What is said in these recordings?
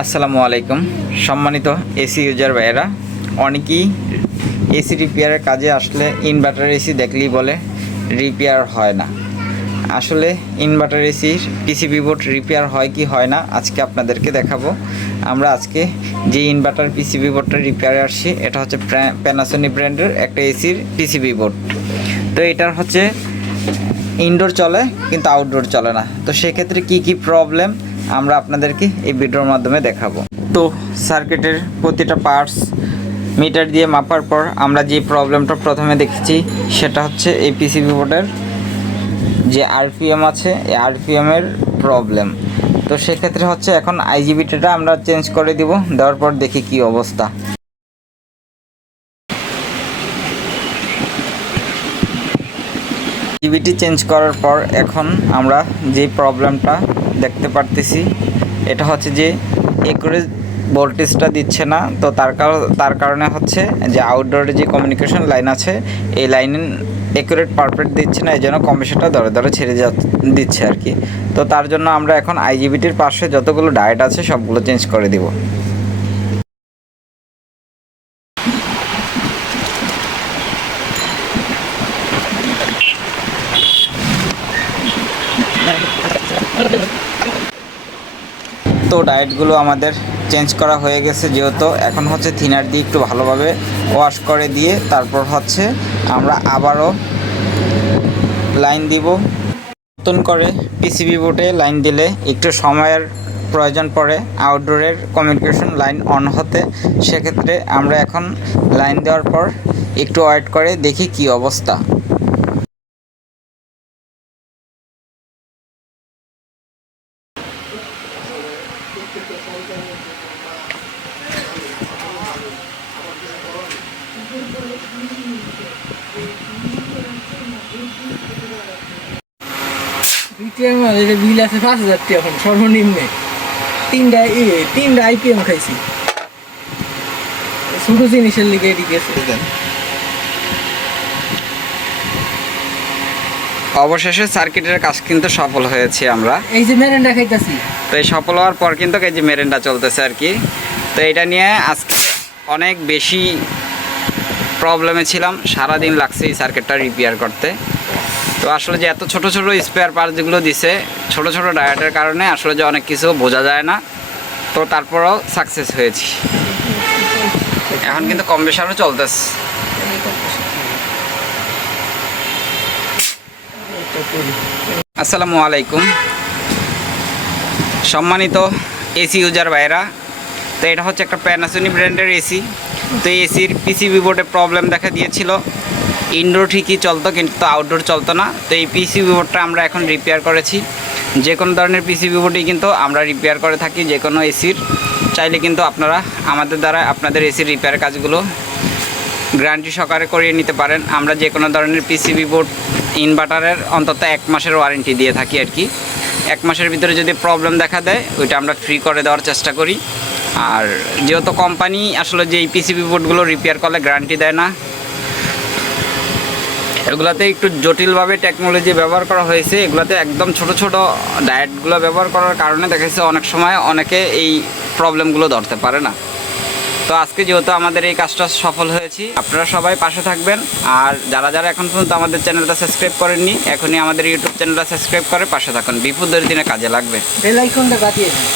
আসসালামু আলাইকুম সম্মানিত এসি ইউজার ভাইয়েরা। অনেকেই এসি রিপেয়ারের কাজে আসলে ইনভার্টার এসি দেখলেই বলে রিপেয়ার হয় না। আসলে ইনভার্টার এসির পিসিবি বোর্ড রিপেয়ার হয় কি হয় না আজকে আপনাদেরকে দেখাবো। আমরা আজকে যে ইনভার্টার পিসিবি বোর্ডটা রিপেয়ারে আসছি এটা হচ্ছে প্যানাসোনিক ব্র্যান্ডের একটা এসির পিসিবি বোর্ড। তো এটার হচ্ছে ইনডোর চলে কিন্তু আউটডোর চলে না। তো সেক্ষেত্রে কি প্রবলেম আমরা আপনাদেরকে এই ভিডিওর মাধ্যমে দেখাবো। তো সার্কিটের প্রতিটা পার্টস মিটার দিয়ে মাপার পর আমরা যে প্রবলেমটা প্রথমে দেখেছি সেটা হচ্ছে এই পিসিবি বোর্ডের যে আরপিএম আছে এই আরপিএমের প্রবলেম। তো সেক্ষেত্রে হচ্ছে এখন আইজিবিটিটা আমরা চেঞ্জ করে দিব, দেওয়ার পর দেখি কি অবস্থা। আইজিবিটি চেঞ্জ করার পর এখন আমরা যে প্রবলেমটা দেখতে পারতেছি এটা হচ্ছে যে একুরেট ভোল্টেজটা দিচ্ছে না। তো তার কারণে হচ্ছে যে আউটডোরে যে কমিউনিকেশন লাইন আছে এই লাইন একুরেট পারফেক্ট দিচ্ছে না, এই জন্য কম্প্রেসারটা ধরে ছেড়ে দিচ্ছে আর কি। তো তার জন্য আমরা এখন আইজিবিটির পাশে যতগুলো ডায়েট আছে সবগুলো চেঞ্জ করে দিব। তো ডায়েটগুলো আমাদের চেঞ্জ করা হয়ে গেছে, যেহেতু এখন হচ্ছে থিনার দিয়ে একটু ভালোভাবে ওয়াশ করে দিয়ে তারপর হচ্ছে আমরা আবারও লাইন দিব। নতুন করে পিসিবি বোর্ডে লাইন দিলে একটু সময়ের প্রয়োজন পড়ে আউটডোরের কমিউনিকেশন লাইন অন হতে। সেক্ষেত্রে আমরা এখন লাইন দেওয়ার পর একটু ওয়েট করে দেখি কি অবস্থা। বিল আছে 5,000 টাকা এখন সর্বনিম্নে তিনটা আইপিএম খাইছি ছোট জিনিসের লিগে এটি গেছে। অবশেষে সার্কিটের কাজ কিন্তু সফল হয়েছে আমরা। এই যে মেরেন্ডা খাইতাছি, তো এই সফল হওয়ার পর কিন্তু এই যে মেরেন্ডা চলতেছে আর কি। তো এটা নিয়ে আজকে অনেক বেশি প্রবলেমে ছিলাম, সারাদিন লাগছে এই সার্কিটটা রিপেয়ার করতে। তো আসলে যে এত ছোট ছোট স্পেয়ার পার্টস যেগুলো দিছে ছোট ছোট ডায়েটের কারণে আসলে যে অনেক কিছু বোঝা যায় না। তো তারপরেও সাকসেস হয়েছি। এখন কিন্তু কম্প্রেসারও চলতেছে। আসসালামু আলাইকুম সম্মানিত এসি ইউজার ভাইরা। তো এটা হচ্ছে একটা প্যানাসোনিক ব্র্যান্ডের এসি। তো এসির পিসিবি বোর্ডে প্রবলেম দেখা দিয়েছিল, ইনডোর ঠিকই চলতো কিন্তু আউটডোর চলতো না। তো এই পিসিবি বোর্ডটা আমরা এখন রিপেয়ার করেছি। যে কোনো ধরনের পিসিবি বোর্ডই কিন্তু আমরা রিপেয়ার করে থাকি, যে কোনো এসির। চাইলে কিন্তু আপনারা আমাদের দ্বারা আপনাদের এসির রিপেয়ার কাজগুলো গ্যারান্টি সহকারে করিয়ে নিতে পারেন। আমরা যে কোনো ধরনের পিসিবি বোর্ড ইনভার্টারের অন্তত 1 মাসের ওয়ারেন্টি দিয়ে থাকি আর কি। 1 মাসের ভিতরে যদি প্রবলেম দেখা দেয় ওইটা আমরা ফ্রি করে দেওয়ার চেষ্টা করি। আর যেহেতু কোম্পানি আসলে যে এই পিসিবি বোর্ডগুলো রিপেয়ার করলে গ্যারান্টি দেয় না, এগুলাতে একটু জটিলভাবে টেকনোলজি ব্যবহার করা হয়েছে। এগুলাতে একদম ছোট ছোট ডায়েটগুলো ব্যবহার করার কারণে দেখা যাচ্ছে অনেক সময় অনেকে এই প্রবলেমগুলো ধরতে পারে না। তো আজকে যেহেতু আমাদের এই কাজটা সফল হয়েছি, আপনারা সবাই পাশে থাকবেন। আর যারা এখন পর্যন্ত আমাদের চ্যানেলটা সাবস্ক্রাইব করেননি এখনই আমাদের ইউটিউব চ্যানেলটা সাবস্ক্রাইব করে পাশে থাকুন, বিপদের দিনে কাজে লাগবে। বেল আইকনটা বাজিয়ে দিন।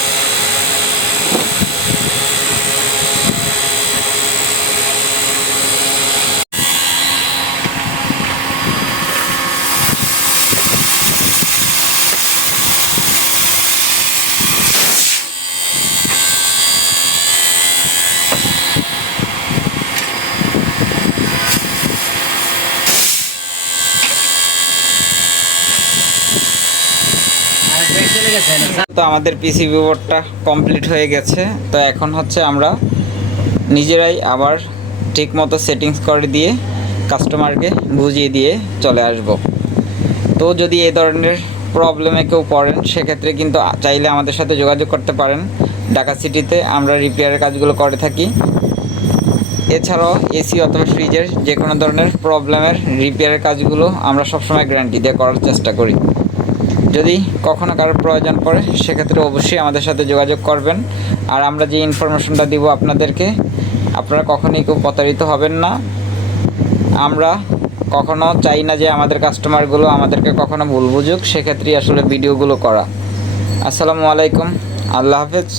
তো আমাদের পিসিবি বোর্ডটা কমপ্লিট হয়ে গেছে। তো এখন হচ্ছে আমরা নিজেরাই আবার ঠিক মতো সেটিংস করে দিয়ে কাস্টমারকে বুঝিয়ে দিয়ে চলে আসব। তো যদি এই ধরনের প্রবলেমে কেউ পড়েন সেক্ষেত্রে কিন্তু চাইলে আমাদের সাথে যোগাযোগ করতে পারেন। ঢাকা সিটিতে আমরা রিপেয়ারের কাজগুলো করে থাকি। এছাড়াও এসি অথবা ফ্রিজের যে কোনো ধরনের প্রবলেমের রিপেয়ারের কাজগুলো আমরা সবসময় গ্যারান্টি দিয়ে করার চেষ্টা করি। যদি কখনো কারোর প্রয়োজন পড়ে সেক্ষেত্রে অবশ্যই আমাদের সাথে যোগাযোগ করবেন। আর আমরা যে ইনফরমেশনটা দিব আপনাদেরকে, আপনারা কখনোই কেউ প্রতারিত হবেন না। আমরা কখনো চাই না যে আমাদের কাস্টমারগুলো আমাদেরকে কখনো ভুল বুঝুক, সেক্ষেত্রেই আসলে ভিডিওগুলো করা। আসসালামু আলাইকুম, আল্লাহ হাফেজ।